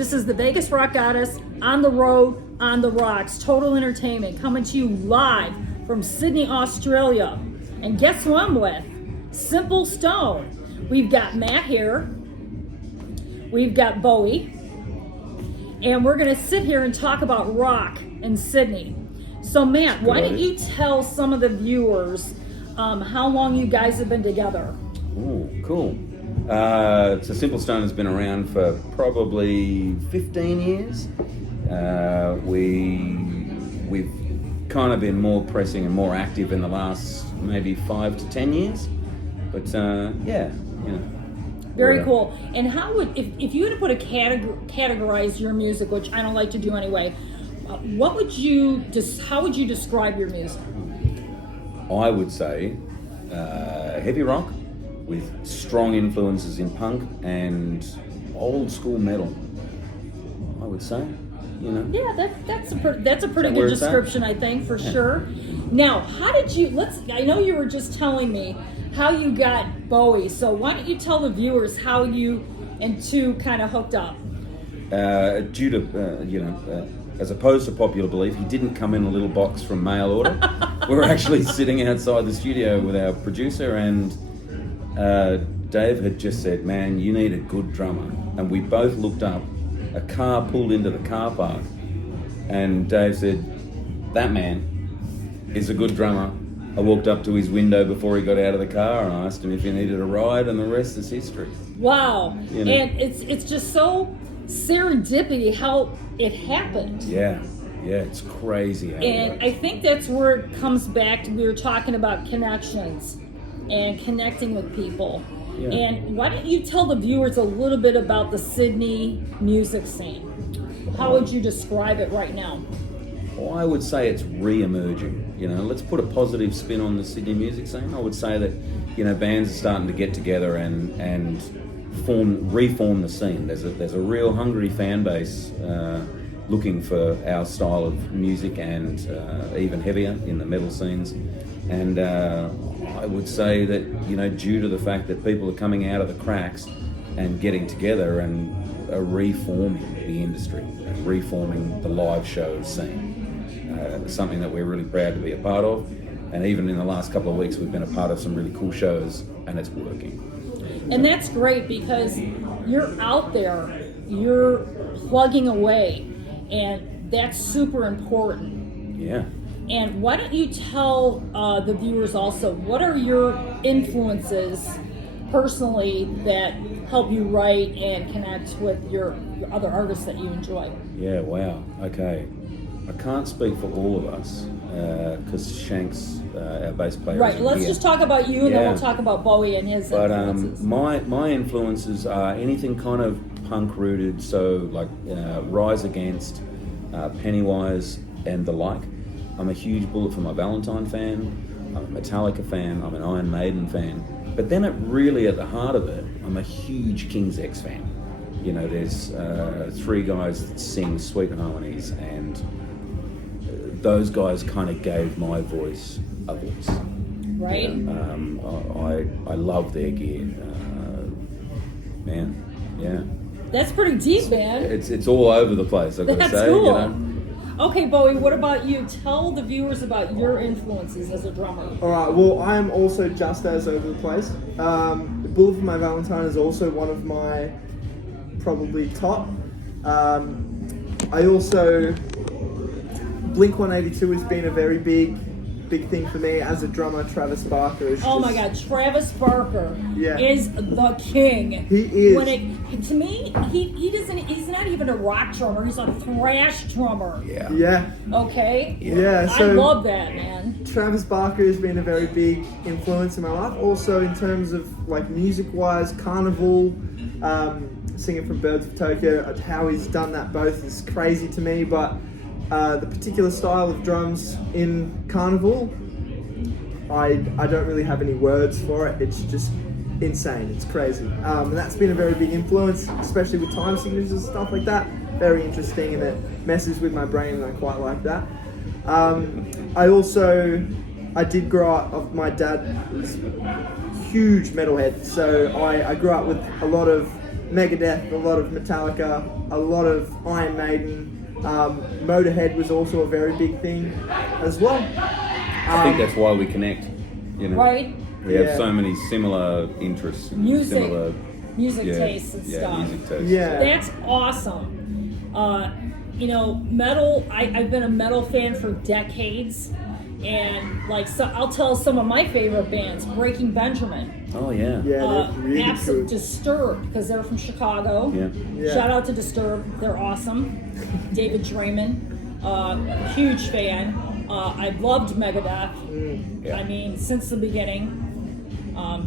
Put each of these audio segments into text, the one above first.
This is the Vegas Rock Goddess on the road, on the rocks. Total entertainment coming to you live from Sydney, Australia. And guess who I'm with? Simple Stone. We've got Matt here. We've got Bowie. And we're going to sit here and talk about rock in Sydney. So Matt, why don't you tell some of the viewers how long you guys have been together? Oh, cool. So Simple Stone has been around for probably 15 years. We've kind of been more pressing and more active in the last maybe 5 to 10 years. But yeah, you know. Very cool. And how would, if you had to put categorize your music, which I don't like to do anyway, how would you describe your music? I would say heavy rock with strong influences in punk and old school metal. I would say, you know. Yeah, that's a pretty good description, I think, for sure. Now, how did you? I know you were just telling me how you got Bowie. So why don't you tell the viewers how you and two kind of hooked up? Due to as opposed to popular belief, he didn't come in a little box from mail order. We were actually sitting outside the studio with our producer, and Dave had just said, "Man, you need a good drummer." And we both looked up. A car pulled into the car park, and Dave said, "That man is a good drummer." I walked up to his window before he got out of the car and asked him if he needed a ride, and the rest is history. Wow. You know? And it's just so serendipity how it happened. Yeah, it's crazy. And I think that's where it comes back to, we were talking about connections and connecting with people. Yeah. And why don't you tell the viewers a little bit about the Sydney music scene? How would you describe it right now? Well, I would say it's re-emerging. You know, let's put a positive spin on the Sydney music scene. I would say that, you know, bands are starting to get together and reform the scene. There's a real hungry fan base looking for our style of music, and even heavier in the metal scenes. And I would say that, you know, due to the fact that people are coming out of the cracks and getting together and are reforming the industry and reforming the live show scene. Something that we're really proud to be a part of, and even in the last couple of weeks we've been a part of some really cool shows, and it's working. And that's great because you're out there, you're plugging away, and that's super important. Yeah. And why don't you tell the viewers also, what are your influences personally that help you write and connect with your other artists that you enjoy? Yeah, wow, okay. I can't speak for all of us because Shanks, our bass player, right. Let's just talk about you, and then we'll talk about Bowie and his influences. My influences are anything kind of punk rooted, so like Rise Against, Pennywise, and the like. I'm a huge Bullet for My Valentine fan. I'm a Metallica fan. I'm an Iron Maiden fan. But then at the heart of it, I'm a huge King's X fan. You know, there's 3 guys that sing Sweet Harmonies, and those guys kind of gave my voice a voice. Right. You know, I love their gear. Man, yeah. That's pretty deep, man. It's all over the place, I've got to say. That's cool. You know? Okay, Bowie, what about you? Tell the viewers about your influences as a drummer. Alright, well, I am also just as over the place. Bullet for My Valentine is also one of my probably top. I also... Blink-182 has been a very big thing for me as a drummer. Travis Barker is my God, Travis Barker yeah. is the king. He is. To me, he's not even a rock drummer, he's a thrash drummer. Yeah. Okay? Yeah, I love that, man. Travis Barker has been a very big influence in my life. Also in terms of like music-wise, Carnival, singing from Birds of Tokyo, how he's done that both is crazy to me, but the particular style of drums in Carnival, I don't really have any words for it. It's just insane. It's crazy. And that's been a very big influence, especially with time signatures and stuff like that. Very interesting, and it messes with my brain, and I quite like that. I did grow up, my dad was a huge metalhead, so I grew up with a lot of Megadeth, a lot of Metallica, a lot of Iron Maiden. Motorhead was also a very big thing as well. I think that's why we connect. You know, Right? we have Yeah. so many similar interests, and Music. similar Music tastes and stuff. music tastes. Yeah. That's awesome. You know, metal, I've been a metal fan for decades. And like, so I'll tell some of my favorite bands, Breaking Benjamin. Oh yeah. Yeah, they're really Absolute good. Disturbed, because they're from Chicago. Yeah. Yeah. Shout out to Disturbed, they're awesome. David Draymond, huge fan. I've loved Megadeth. Yeah. I mean, since the beginning.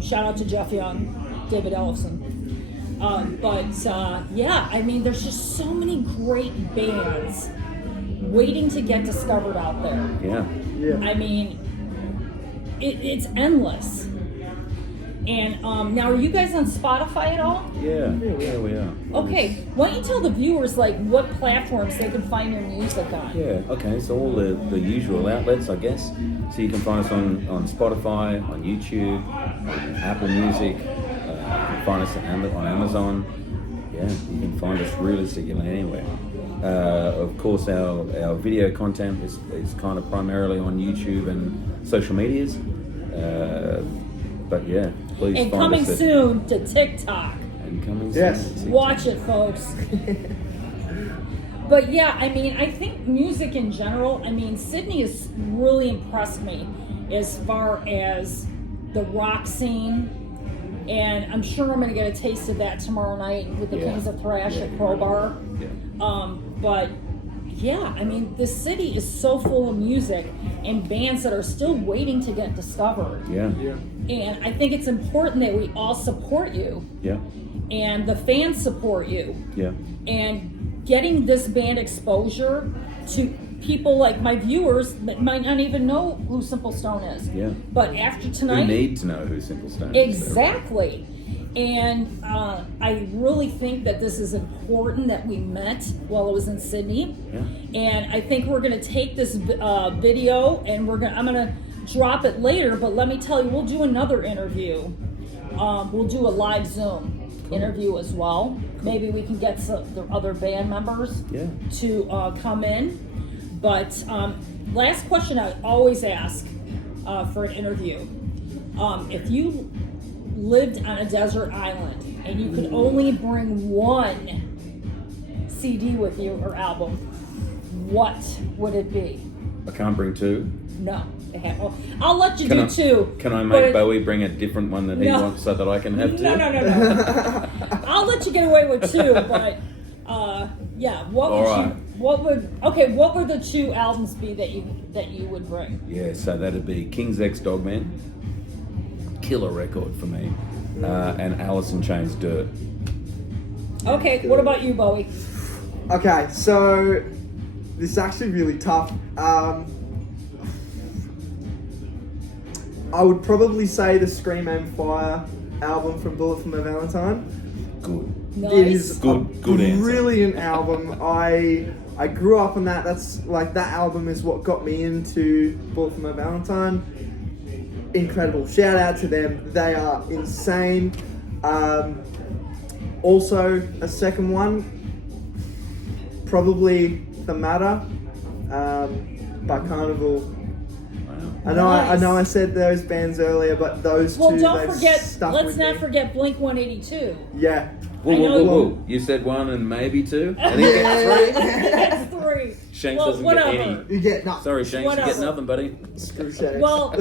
Shout out to Jeff Young, David Ellefson. Yeah, I mean, there's just so many great bands waiting to get discovered out there. Yeah. Yeah. I mean, it's endless. And now, are you guys on Spotify at all? Yeah. Yeah, we are. Okay, why don't you tell the viewers like what platforms they can find your music on? Yeah, okay, so all the usual outlets, I guess. So you can find us on Spotify, on YouTube, on Apple Music, you can find us on Amazon. Yeah, you can find us realistically anywhere. Of course, our video content is kind of primarily on YouTube and social medias. But yeah, please And find coming us at, soon to TikTok. And coming Yes. soon. Watch it, folks. But yeah, I mean, I think music in general, I mean, Sydney has really impressed me as far as the rock scene. And I'm sure I'm going to get a taste of that tomorrow night with the Yeah. Kings of Thrash Yeah, at you Crowbar. Yeah. But yeah, I mean, the city is so full of music and bands that are still waiting to get discovered. Yeah. Yeah. And I think it's important that we all support you Yeah. and the fans support you. Yeah. And getting this band exposure to people like my viewers that might not even know who Simple Stone is. Yeah. But after Who tonight, need to know who Simple Stone is. exactly. And I really think that this is important that we met while I was in Sydney. Yeah. And I think we're going to take this video and I'm going to drop it later. But let me tell you, we'll do another interview. We'll do a live Zoom interview as well. Maybe we can get some the other band members Yeah. to come in. But last question I always ask for an interview. If you lived on a desert island and you could only bring one CD with you or album, what would it be? I can't bring two. No. Well, I'll let you do two. Can I but make it- Bowie bring a different one that he No. wants so that I can have two? No. I'll let you get away with two, but yeah. What All would right. what would the two albums be that you would bring? Yeah, so that'd be King's X Dogman, killer record for me, and Alice in Chains Dirt. Okay, what about you, Bowie? Okay, so this is actually really tough. I would probably say the Scream and Fire album from Bullet for My Valentine. Good. Nice. It is Good- a good answer. brilliant album. I grew up on that. That's like that album is what got me into Bullet for My Valentine. Incredible. Shout out to them. They are insane. Also, a second one, probably The Matter by Carnival. Wow. I know I said those bands earlier, but those Well, two, don't they've forget. stuck Let's with not me. forget Blink 182. Yeah. Whoa, I whoa, know- whoa, whoa. You said one and maybe two? And he gets three? That's three. Shanks Well, doesn't whatever. get any. You get nuts. Sorry, Shanks, you Whatever. get nothing, buddy. Screw Shanks. Well,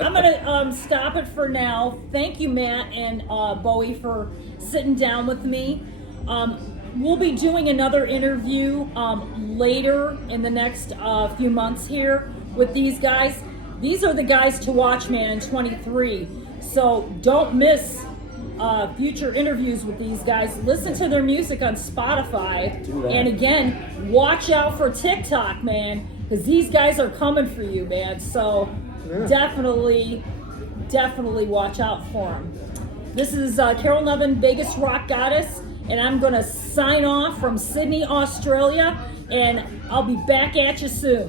I'm gonna stop it for now. Thank you, Matt and Bowie, for sitting down with me. We'll be doing another interview later in the next few months here with these guys. These are the guys to watch, man, in 23. So don't miss future interviews with these guys. Listen to their music on Spotify. Do that. And again, watch out for TikTok, man, because these guys are coming for you, man. So Yeah. definitely watch out for them. This is Carol Nevin, Vegas Rock Goddess, and I'm going to sign off from Sydney, Australia, and I'll be back at you soon.